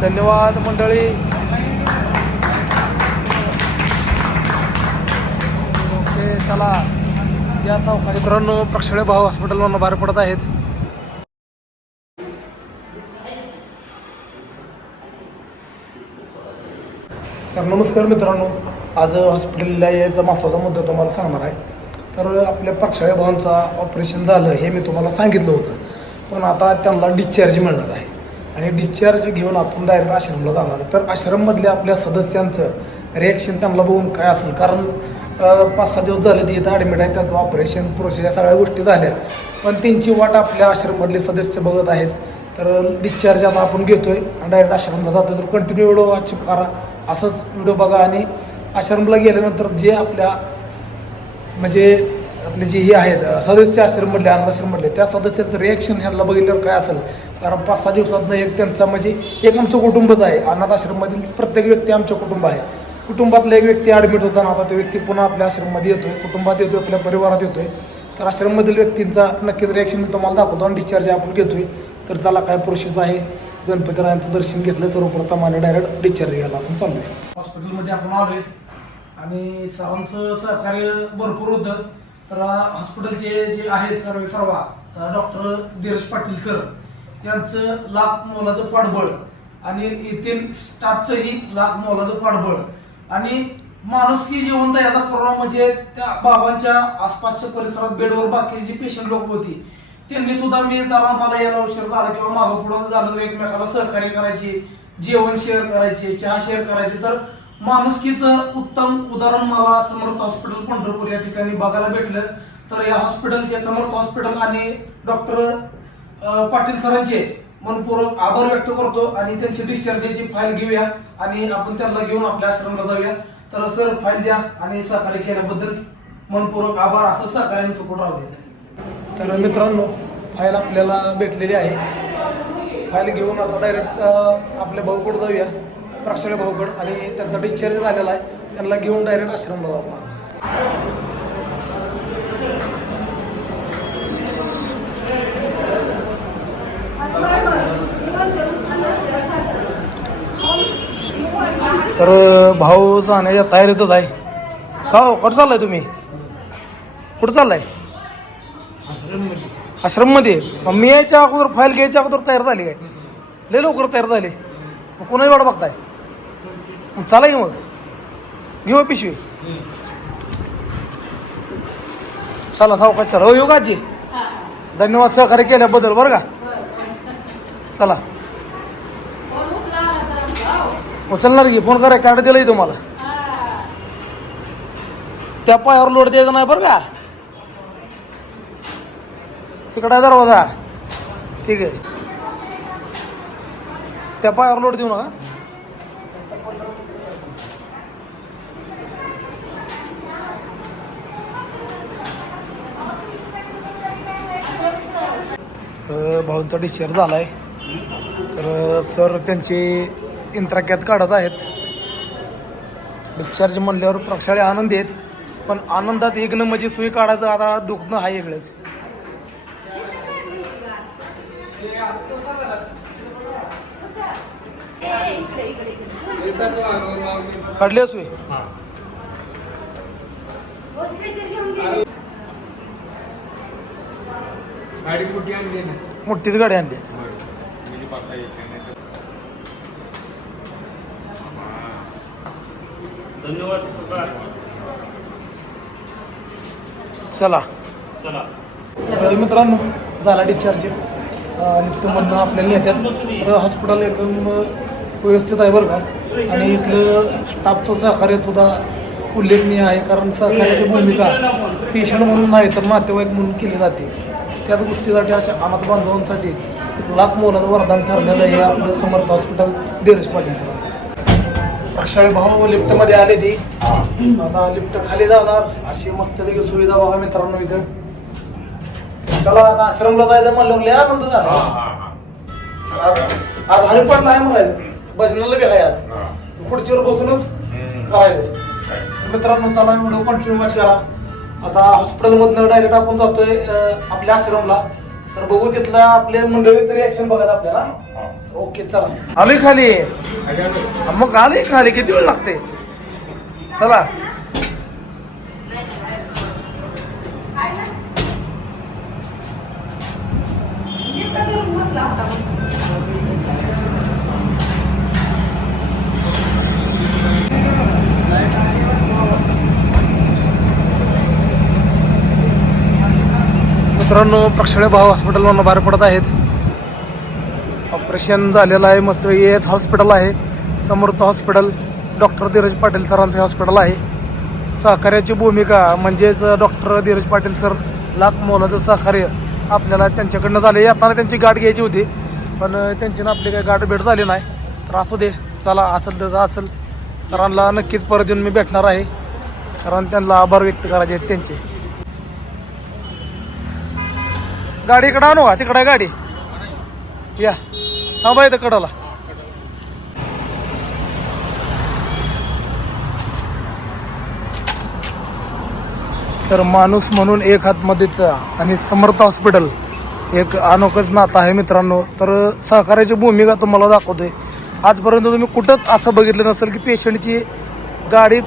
धन्यवाद मंडळी. ओके चला. या सावकार मित्रांनो प्रक्षाळे भाऊ हॉस्पिटलवरून बाहेर पडत आहेत. तर नमस्कार मित्रांनो आज हॉस्पिटलला यायचा महत्त्वाचा मुद्दा तुम्हाला सांगणार आहे. तर आपल्या प्रक्षाळ्या भावांचा ऑपरेशन झालं हे मी तुम्हाला सांगितलं होतं. पण आता त्यांना डिस्चार्ज मिळणार आहे. आणि डिस्चार्ज घेऊन आपण डायरेक्ट आश्रमला जाणार. तर आश्रममधल्या आपल्या सदस्यांचं रिॲक्शन त्यांना बघून काय असेल? कारण पाच सहा दिवस झाले ते इथं ॲडमिट आहे त्यांचं ऑपरेशन प्रोसेस या सगळ्या गोष्टी झाल्या. पण त्यांची वाट आपल्या आश्रममधले सदस्य बघत आहेत. तर डिस्चार्ज आता आपण घेतो आहे आणि डायरेक्ट आश्रमला जातो तर कंटिन्यू व्हिडिओ वाच करा. असंच व्हिडिओ बघा आणि आश्रमला गेल्यानंतर जे आपल्या म्हणजे आपले जे हे आहेत सदस्य आश्रममधले अनाथ म्हटले त्या सदस्याचं रिॲक्शन ह्याला बघितल्यावर काय असेल? कारण पाच सहा दिवसातनं एक त्यांचा म्हणजे एक आमचं कुटुंबच आहे. अनाथ आश्रममधील प्रत्येक व्यक्ती आमचं कुटुंब आहे. कुटुंबातला एक व्यक्ती ॲडमिट होता आणि आता तो व्यक्ती पुन्हा आपल्या आश्रममध्ये येतोय कुटुंबात येतोय आपल्या परिवारात येतोय. तर आश्रममधील व्यक्तींचा नक्कीच रिॲक्शन मी तुम्हाला दाखवतो आणि डिस्चार्ज आपण घेतोय. तर चला काय प्रोसेस आहे? गणपतीरायांचं दर्शन घेतलं सर्वप्रथम आणि डायरेक्ट डिस्चार्ज घ्यायला आपण चाललोय. हॉस्पिटलमध्ये आपण आलोय आणि सरांचं सहकार्य भरपूर होतं. तर हॉस्पिटलचे जे आहेत सर्व सर्व डॉक्टर धीरज पाटील सर यांचं लाख मोलाचं पाठबळ. आणि येथील स्टाफचंही लाख मोलाचं पाठबळ. आणि माणुसकी जिवंत याचा परिणाम म्हणजे त्या बाबांच्या आसपासच्या परिसरात बेडवर बाकीची पेशंट लोक होती. त्यांनी सुद्धा मी जरा मला यायला उशीर झाला किंवा मागं पुढं झालं तर एकमेकाला सहकार्य करायचे जेवण शेअर करायचे चहा शेअर करायचे. तर माणुसकीचं उत्तम उदाहरण मला समर्थ हॉस्पिटल पंढरपूर या ठिकाणी बघायला भेटलं. तर या हॉस्पिटलचे समर्थ हॉस्पिटल आणि डॉक्टर पाटील सरांचे मनपूर्वक आभार व्यक्त करतो आणि त्यांची डिस्चार्जची फाईल घेऊया आणि आपण त्यांना घेऊन आपल्या आश्रमला जाऊया. तर सर फाईल द्या आणि सहकार्य केल्याबद्दल मनपूर्वक आभार. असं सहकार्याने सपोर्ट राहू द्या तर मित्रांनो फाईल आपल्याला भेटलेली आहे. फाईल घेऊन आता डायरेक्ट आपल्या भाऊकड जाऊया. प्रक्षाळे भाऊकड आणि त्यांचा डिस्चार्ज झालेला आहे. त्यांना घेऊन डायरेक्ट आश्रमला जाऊ आपण. तर भाऊ जाण्याच्या तयारीतच आहे. का हो कुठं चाललाय तुम्ही? कुठं चाललाय? आश्रममध्ये. मग मी यायच्या अगोदर फाईल घ्यायच्या अगोदर तयार झाली काय लय लवकर तयार झाली. मग कोणाही वाट बघताय? मग चालाय मग? घेऊ पिशवी चला सावकाश चला. हो येऊ का आजी धन्यवाद सहकार्य केल्याबद्दल बरं का? चला. उचलणार की? फोन करा कार्ड दिलंय तुम्हाला. त्या पायावर लोड द्यायचा नाही बरं का? तिकडे दरवाजा. ठीक आहे. त्या पायावर लोड देऊ नका. भाऊंचा डिस्चार्ज झाला आहे तर सर त्यांचे इंत्राक्यात काढत आहेत. डिस्चार्ज म्हणल्यावर प्रक्षाळे आनंदी आहेत. पण आनंदात एक म्हणजे सुई काढायचं आता दुखणं आहे वेगळंच. काढली सुई? मोठीच गाडी आणली म्हणजे पाहता येत नाही तर चला. चला. तर मित्रांनो झाला डिस्चार्ज लिफ्टमधनं आपल्याला नेत्यात. तर हॉस्पिटल एकदम व्यवस्थित आहे बरं का? आणि इथलं स्टाफचं सहकार्य सुद्धा उल्लेखनीय आहे कारण सहकार्याची भूमिका पेशंट म्हणून नाही तर नातेवाईक म्हणून केली जाते. त्याच गोष्टीसाठी अशा अनाथ बांधवांसाठी लाख मोलाचं वरदान ठरलेलं हे आपलं समर्थ हॉस्पिटल धीरज पाटील सरांचं प्रक्षाळी भाऊ लिफ्टमध्ये आले ती. आता लिफ्ट खाली जाणार. अशी मस्तपैकी सुविधा बघा मित्रांनो इथं. चला आता आश्रमला जायचं म्हणल्यावर लय आनंद झाला. आज आज हरिपाठ नाही म्हणायचं. भजनाला बी आहे आज. खुर्चीवर बसूनच करायचं. मित्रांनो चला व्हिडिओ कंटिन्यू वाच करा. आता हॉस्पिटलमधनं डायरेक्ट आपण जातोय आपल्या आश्रमला. तर बघू तिथला आपल्या मंडळी तरी ऍक्शन बघायला आपल्याला. ओके चला. आलोय खाली. मग आलोय खाली. किती वेळ लागते चला. मित्रांनो प्रक्षळे भाऊ हॉस्पिटलवरून बाहेर पडत आहेत. ऑपरेशन झालेलं आहे मस्त ए एच हॉस्पिटल आहे. समर्थ हॉस्पिटल डॉक्टर धीरज पाटील सरांचे हॉस्पिटल आहे. सहकार्याची भूमिका म्हणजेच डॉक्टर धीरज पाटील सर लाख मोलाचं सहकार्य आपल्याला त्यांच्याकडनं झाले येताना त्यांची गाठ घ्यायची होती पण त्यांची ना आपली काही गाठ भेट झाली नाही. तर असू दे चला असेल तसं असेल. सरांना नक्कीच परत येऊन मी भेटणार आहे. कारण त्यांना आभार व्यक्त करायचे आहेत त्यांचे. गाडी इकडं आणू का? तिकडं आहे गाडी. या. थांबा इथं कडाला. तर माणूस म्हणून एक हातमध्येच आणि समर्थ हॉस्पिटल एक अनोखच नातं आहे मित्रांनो. तर सहकार्याची भूमिका तुम्हाला दाखवतोय. आजपर्यंत तुम्ही कुठंच असं बघितलं नसेल की पेशंटची गाडी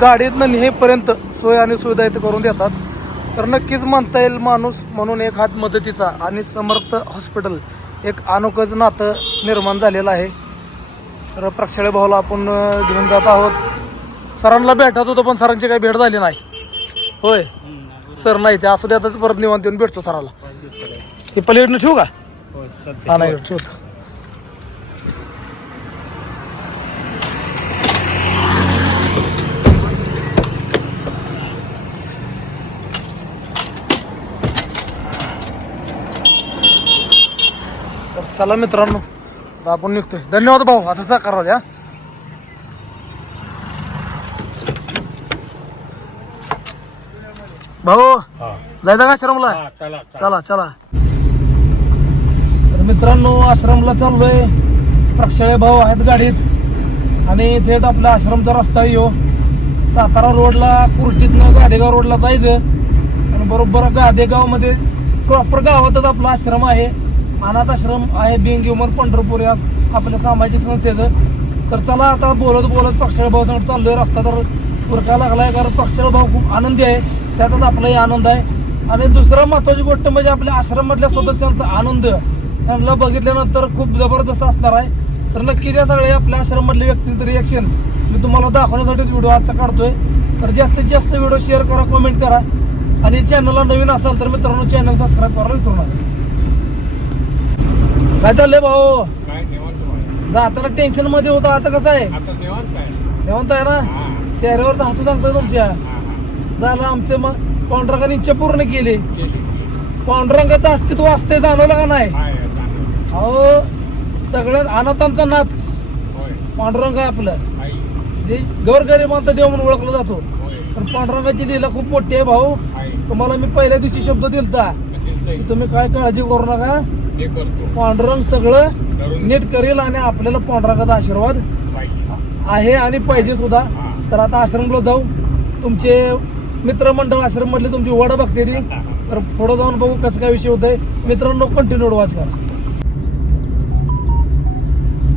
गाडीतनं नेहेपर्यंत सोय आणि सुविधा इथे करून देतात. तर नक्कीच म्हणता येईल माणूस म्हणून एक हात मदतीचा आणि समर्थ हॉस्पिटल एक अनोखच नातं निर्माण झालेलं आहे. तर प्रक्षाळे भाऊला आपण घेऊन जात आहोत. सरांना भेटत होतो पण सरांची काही भेट झाली नाही. होय? सर नाही ते. असं द्या परत निवांत येऊन भेटतो सराला. हे पलीकडनं ठेवू का? हा नाही ठेवतो. चला मित्रांनो आता आपण निघतोय. धन्यवाद भाऊ असं सहकार द्या भाऊ जायचं का आश्रमला? चला चला. तर मित्रांनो आश्रमला चाललोय. प्रक्षाळे भाऊ आहेत गाडीत. आणि थेट आपल्या आश्रमचा रस्ता येऊ सातारा रोडला कुर्टीतनं गादेगाव रोडला जायचं. आणि बरोबर गादेगावमध्ये प्रॉपर गावातच आपला आश्रम आहे. अनाथ आश्रम आहे बिंग ह्युमन पंढरपूर या आपल्या सामाजिक संस्थेचं. तर चला आता बोलत बोलत पक्षाळ भाऊ संग चाललोय. रस्ता तर पुरका लागलाय कारण पक्षाळ खूप आनंदी आहे. त्यातच आपलाही आनंद आहे. आणि दुसरा महत्वाची गोष्ट म्हणजे आपल्या आश्रममधल्या सदस्यांचा आनंद. त्यांना बघितल्यानंतर खूप जबरदस्त असणार आहे. तर नक्की त्या सगळ्या आपल्या आश्रममधल्या व्यक्तींचं रिॲक्शन मी तुम्हाला दाखवण्यासाठीच व्हिडिओ आजचा काढतोय. तर जास्तीत जास्त व्हिडिओ शेअर करा कमेंट करा. आणि चॅनलला नवीन असाल तर मित्रांनो चॅनल सबस्क्राईब करायला विसरू नका. काय चाललंय भाऊ? काय निवांत तुम्हाला? जाताना टेन्शनमध्ये होता आता कसं आहे? आता निवांत काय? निवंत आहे ना? चेहऱ्यावर हसू सांगतोय तुमच्या. झालं आमचे मग पांडुरंगाने इच्छा पूर्ण केली. केली. पांडुरंगाचं अस्तित्व असते जाणवलं का नाही? काय आता? अहो सगळ्यात अनाथांचा नाथ होय. पांडुरंग आहे आपलं. आई. जे गोरगरिबांचा देव म्हणून ओळखला जातो. होय. पण पांडुरंगाची लीला खूप मोठी आहे भाऊ. आई तुम्हाला मी पहिल्या दिवशी शब्द दिलता. की तुम्ही काय काळजी करू नका. पांडुरंग सगळं नीट करेल आणि आपल्याला पांडुरंगाचा आशीर्वाद. आहे आणि पाहिजे सुद्धा. तर आता आश्रमला जाऊ. तुमचे मित्रमंडळ आश्रम मधले तुमची वड बघते ती. तर पुढे जाऊन बघू कसं काय विषय होतंय. मित्रांनो कंटिन्यू वाच करा.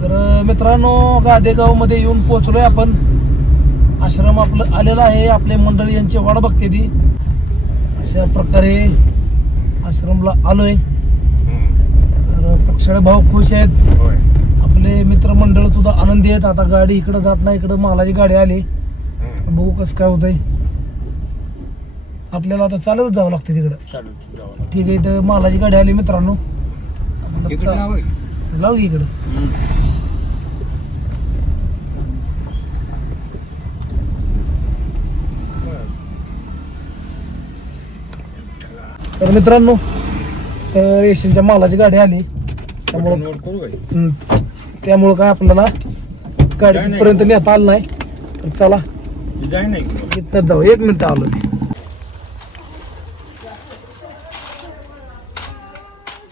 तर मित्रांनो गादेगावमध्ये येऊन पोहोचलोय आपण. आश्रम आपलं आलेला आहे. आपले मंडळी यांची वाट बघते ती. अशा प्रकारे आश्रमला आलोय. तर पक्षाळे भाऊ खुश आहेत. होय. आपले मित्रमंडळ सुद्धा आनंदी आहेत. आता गाडी इकडे जात नाही इकडे मालाची गाडी आली. बघू कसं काय होतंय. आपल्याला आता चालतच जावं लागतं तिकडं. चालू. ठीक आहे इथं मालाची गाडी आली मित्रांनो. इकडे चा- लावा की. लावू की इकडं. तर मित्रांनो तर एशियनच्या मालाची गाडी आली. त्यामुळं. त्यामुळं काय आपल्याला गाडी नाही. तिथपर्यंत नेता आलं नाही. तर चला. इथनं जाऊ. एक मिनिट आलो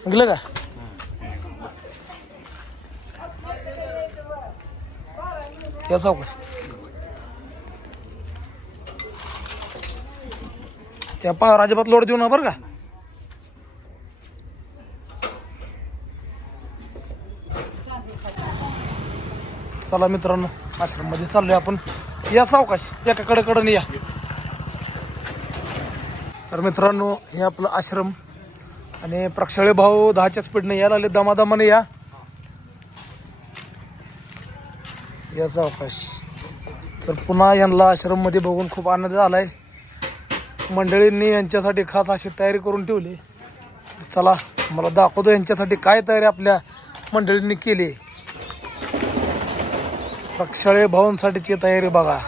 बघलं का? या त्या पा राजाबात लोड देऊ ना बरं का. चला मित्रांनो आश्रममध्ये चाललोय आपण. या सावकाश एकाकडे कडून या. तर मित्रांनो हे आपलं आश्रम आणि प्रक्षाळे भाऊ दहाच्या स्पीडने यायला आले दमादमाने या. या सावकाश. तर पुन्हा यांना आश्रममध्ये बघून खूप आनंद झालाय. मंडळींनी यांच्यासाठी खास अशी तयारी करून ठेवली. चला मला दाखवतो यांच्यासाठी काय तयारी आपल्या मंडळींनी केली. पक्षाळे भाऊंसाठीची तयारी बघा.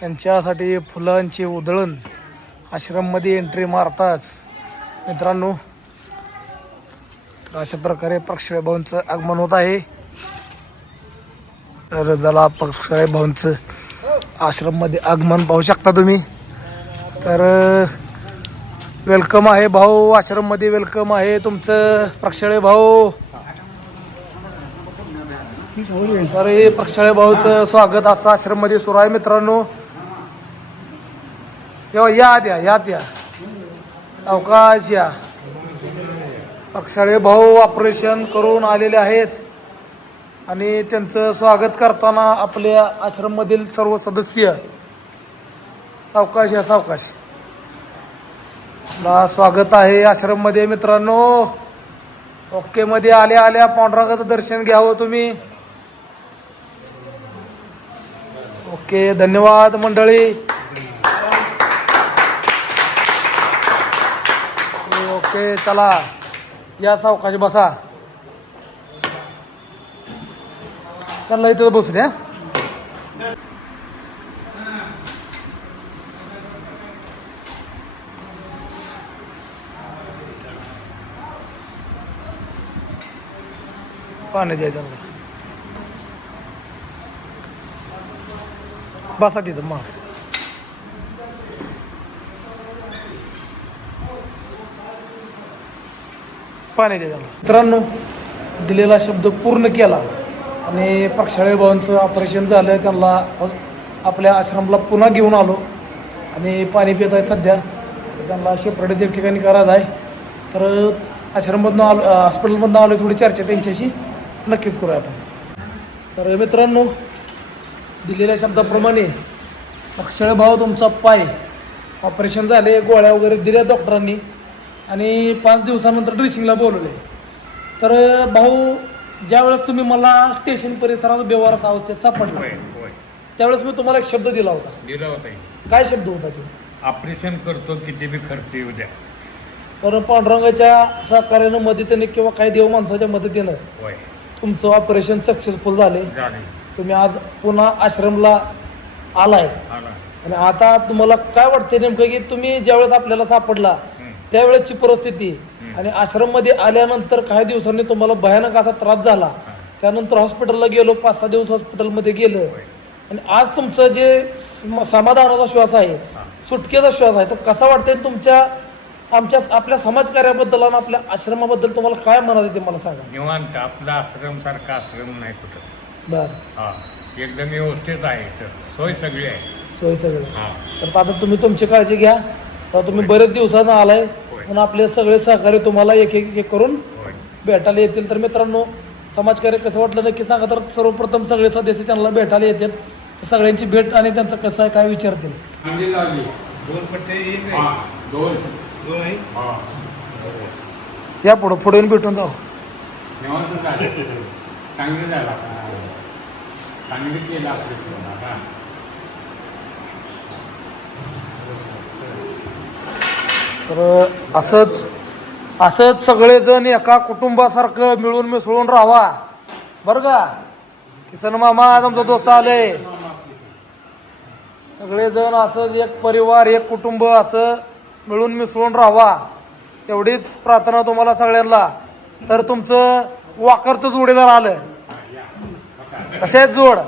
त्यांच्यासाठी फुलांची उधळण आश्रममध्ये एंट्री मारताच. मित्रांनो तर अशा प्रकारे पक्षाळे भाऊंचं आगमन होत आहे. तर जरा पक्षाळे भाऊंचं आश्रममध्ये आगमन पाहू शकता तुम्ही. तर वेलकम आहे भाऊ. आश्रममध्ये वेलकम आहे तुमचं प्रक्षाळे भाऊ. तर हे प्रक्षाळे भाऊचं स्वागत असं आश्रममध्ये सुरू आहे मित्रांनो. तेव्हा या द्या या. द्या अवकाश या. प्रक्षाळे भाऊ ऑपरेशन करून आलेले आहेत. आणि त्यांचं स्वागत करताना आपल्या आश्रममधील सर्व सदस्य. सावकाश या सावकाश. आपला स्वागत आहे आश्रममध्ये मित्रांनो. ओके मध्ये आल्या आल्या. पांडुरंगाचं दर्शन घ्यावं हो तुम्ही. ओके धन्यवाद मंडळी ओके चला या सावकाश बसा त्यांना इथं बसू द्या पाणी द्या बसा तिथं मग. पाणी द्या मित्रांनो दिलेला शब्द पूर्ण केला आणि प्रक्षाळे भावांचं ऑपरेशन झालं त्यांना आपल्या आश्रमला पुन्हा घेऊन आलो आणि पाणी पित आहे सध्या. त्यांना शेपरेट एक ठिकाणी करायचं आहे. तर आश्रममधनं आलो हॉस्पिटलमधनं आलो थोडी चर्चा त्यांच्याशी. नक्कीच करूया आपण. तर मित्रांनो दिलेल्या शब्दाप्रमाणे अक्षय भाऊ तुमचा पाय. ऑपरेशन झाले गोळ्या वगैरे दिल्या डॉक्टरांनी आणि पाच दिवसानंतर ड्रेसिंगला बोलवले. तर भाऊ ज्यावेळेस तुम्ही मला स्टेशन परिसरात बेवारस अवस्थेत सापडला त्यावेळेस मी तुम्हाला एक शब्द दिला होता. दिला होता काय शब्द होता तो? ऑपरेशन करतो किती बी खर्च येऊ द्या. तर पांडुरंगाच्या सहकार्यानं मदतीने किंवा काही देव माणसाच्या मदतीनं तुमचं ऑपरेशन सक्सेसफुल झाले. झाले. तुम्ही आज पुन्हा आश्रमला आलाय. आला आणि आता तुम्हाला काय वाटते नेमकं की तुम्ही ज्यावेळेस आपल्याला सापडला. त्यावेळेसची परिस्थिती आणि आश्रममध्ये आल्यानंतर काही दिवसांनी तुम्हाला भयानक असा त्रास झाला. त्यानंतर हॉस्पिटलला गेलो पाच सहा दिवस हॉस्पिटलमध्ये गेलं. आणि आज तुमचं जे सम- समाधानाचा श्वास आहे सुटकेचा श्वास आहे तर कसा वाटतंय तुमच्या आमच्या आपल्या समाजकार्याबद्दल आणि आपल्या आश्रमाबद्दल तुम्हाला काय म्हणत आहे ते मला सांगा. निवांत आपला आश्रम सारखा आश्रम नाही कुठं. बर. हा एकदम व्यवस्थित आहे तर सोय सगळी आहे. सोय सगळं. हा. तर आता तुम्ही तुमची काळजी घ्या. तर तुम्ही बरेच दिवसानं आलाय. म्हणून आपले सगळे सहकारी तुम्हाला एक एक एक करून होय. भेटायला येतील. तर मित्रांनो समाजकार्य कसं वाटलं नक्की सांगा. तर सर्वप्रथम सगळे सदस्य त्यांना भेटायला येतात. तर सगळ्यांची भेट आणि त्यांचं कसं आहे काय विचारतील? दोन पट्टे दोन. दोन आहे? या पुढं पुढे येऊन भेटून जाऊ. निवांत झालं चांगलं झालं. सांगितलेला केलं ऑपरेशन तर असंच असंच सगळेजण एका कुटुंबासारखं मिळून मिसळून राहावा. बरं का? किसन मामा तुमचा दोस्त आले. सगळेजण असंच एक परिवार एक कुटुंब असं मिळून मिसळून राहावा. एवढीच प्रार्थना तुम्हाला सगळ्यांना. तर तुमचं वाकरचं जोडीदार आलं कसे जोड नादच करा ना जोडचं अच्छा अच्छा भयानाच्या करते जोड.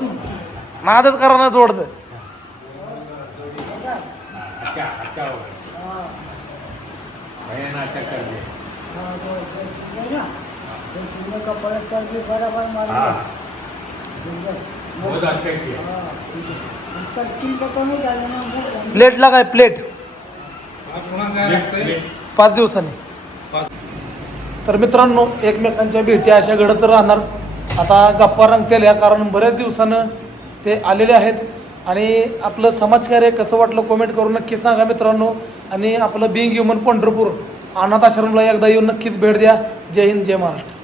बहुत अच्छा जोडत प्लेटला काय प्लेट? पाच दिवसांनी. तर मित्रांनो एकमेकांच्या भेटी अशा घडत राहणार. आता गप्पा रंगतेल्या कारण बऱ्याच दिवसानं ते आलेले आहेत. आणि आपलं समाजकार्य कसं वाटलं कमेंट करून नक्की सांगा मित्रांनो. आणि आपलं बिंग ह्युमन पंढरपूर अनाथ आश्रमला एकदा येऊन नक्कीच भेट द्या. जय हिंद जय महाराष्ट्र.